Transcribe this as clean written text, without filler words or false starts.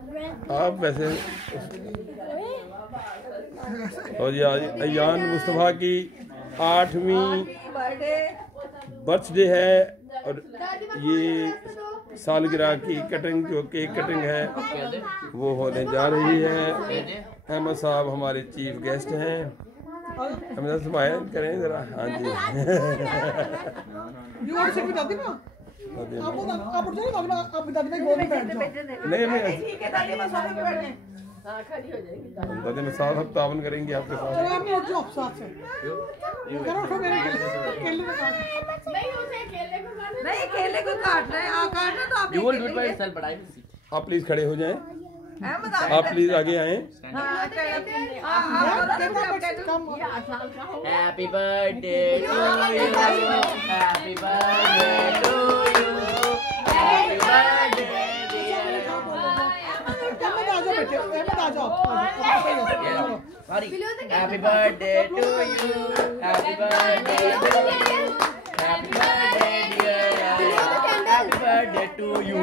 आप वैसे और जी आज ऐयान मुस्तफ़ा की 8वीं बर्थडे है और ये सालगिरह की कटिंग जो केक कटिंग है वो होने जा रही है। अहमद साहब हमारे चीफ गेस्ट हैं। हम स्माइल करें जरा। हाँ जी दादी में साथ हम तावन करेंगे आपके साथ। नहीं केले को काटना है, काटना तो आप प्लीज खड़े हो जाएं। आप प्लीज आगे आए। Happy birthday to you, happy birthday to you, happy birthday happy birthday to you, happy birthday to you, happy birthday dear, happy birthday to you.